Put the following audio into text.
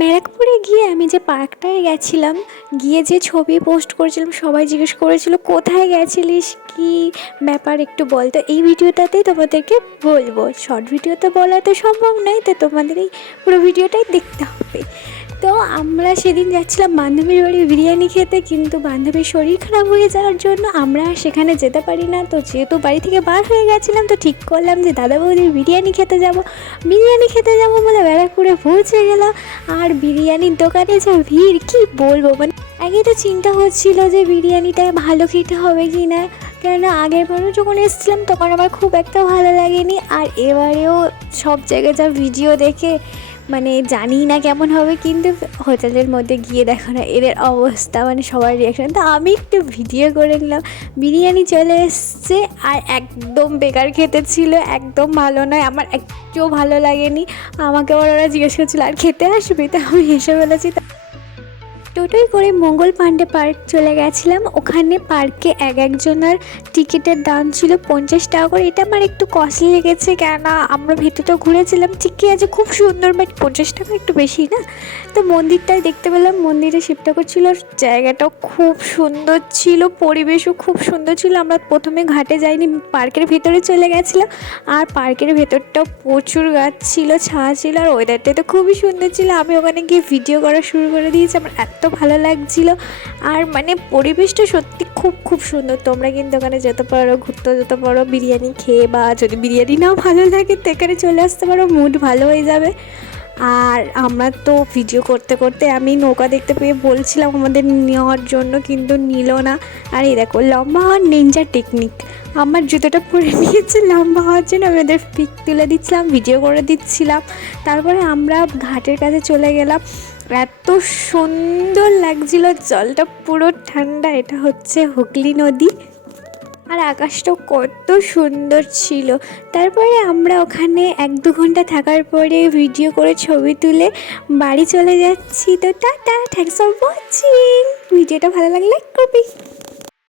ব্যারাকপুরে গিয়ে আমি যে পার্কটায় গেছিলাম, গিয়ে যে ছবি পোস্ট করেছিলাম, সবাই জিজ্ঞেস করেছিল কোথায় গেছিলিস, কী ব্যাপার একটু বল। তো এই ভিডিওটাতেই তোমাদেরকে বলবো, শর্ট ভিডিওতে বলা তো সম্ভব নয়, তো তোমাদের এই পুরো ভিডিওটাই দেখতে হবে। তো আমরা সেদিন যাচ্ছিলাম বান্ধবীর বাড়ি বিরিয়ানি খেতে, কিন্তু বান্ধবীর শরীর খারাপ হয়ে যাওয়ার জন্য আমরা আর সেখানে যেতে পারি না। তো যেহেতু বাড়ি থেকে বার হয়ে গেছিলাম, তো ঠিক করলাম যে দাদা বৌদির বিরিয়ানি খেতে যাব। বিরিয়ানি খেতে যাবো বলে ব্যারাকপুরে পৌঁছে গেলাম। আর বিরিয়ানির দোকানে যা ভিড়, কি বলবো, মানে আগে তো চিন্তা হচ্ছিল যে বিরিয়ানিটা ভালো খেতে হবে কি না, কেননা আগেরবারও যখন এসেছিলাম তখন আমার খুব একটা ভালো লাগেনি। আর এবারেও সব জায়গায় যা ভিডিও দেখে মানে জানি না কেমন হবে, কিন্তু হোটেলের মধ্যে গিয়ে দেখো না এদের অবস্থা, মানে সবার রিয়াকশান। তো আমি একটু ভিডিও করে নিলাম। বিরিয়ানি চলে এসছে আর একদম বেকার খেতে ছিল, একদম ভালো নয়, আমার একটুও ভালো লাগেনি। আমাকে আবার ওরা জিজ্ঞেস করছিল আর খেতে আসবি, তো আমি হেসে বলেছি। টোটোয় করে মঙ্গল পাণ্ডে পার্ক চলে গেছিলাম। ওখানে পার্কে একজনের টিকিটের দাম ছিল 50 টাকা করে। এটা আমার একটু কস্টলি লেগেছে, কেননা আমরা ভেতরটা ঘুরেছিলাম, ঠিকই আছে, খুব সুন্দর, বাট 50 টাকা একটু বেশি না। তো মন্দিরটাই দেখতে পেলাম, মন্দিরে শিব ঠাকুর ছিল, জায়গাটাও খুব সুন্দর ছিল, পরিবেশও খুব সুন্দর ছিল। আমরা প্রথমে ঘাটে যাইনি, পার্কের ভেতরে চলে গেছিলাম। আর পার্কের ভেতরটাও প্রচুর গাছ ছিল, ছায়া ছিল, আর ওয়েদারটা তো খুবই সুন্দর ছিল। আমি ওখানে গিয়ে ভিডিও করা শুরু করে দিয়েছি, আমার এত ভালো লাগছিল। আর মানে পরিবেশটা সত্যি খুব খুব সুন্দর। তোমরা কিন্তু ওখানে যেতে পারো, ঘুরতে যেতে পারো, বিরিয়ানি খেয়ে, বা যদি বিরিয়ানি নাও ভালো লাগে তো এখানে চলে আসতে পারো, মুড ভালো হয়ে যাবে। আর আমরা তো ভিডিও করতে করতে আমি নৌকা দেখতে পেয়ে বলছিলাম আমাদের নেওয়ার জন্য, কিন্তু নিল না। আর এই দেখো লম্বা হওয়ার নিনজা টেকনিক, আমার জুতোটা পরে নিয়েছে লম্বা হওয়ার জন্য। আমি ওদের পিক তুলে দিচ্ছিলাম, ভিডিও করে দিচ্ছিলাম। তারপরে আমরা ঘাটের কাছে চলে গেলাম। এত সুন্দর লাগছিল, জলটা পুরো ঠান্ডা। এটা হচ্ছে হুগলি নদী, আর আকাশটাও কত সুন্দর ছিল। তারপরে আমরা ওখানে 1-2 ঘন্টা থাকার পরে ভিডিও করে ছবি তুলে বাড়ি চলে যাচ্ছি। তো টাটা, থ্যাঙ্কস ফর ওয়াচিং। ভিডিওটা ভালো লাগলে লাইক করবি।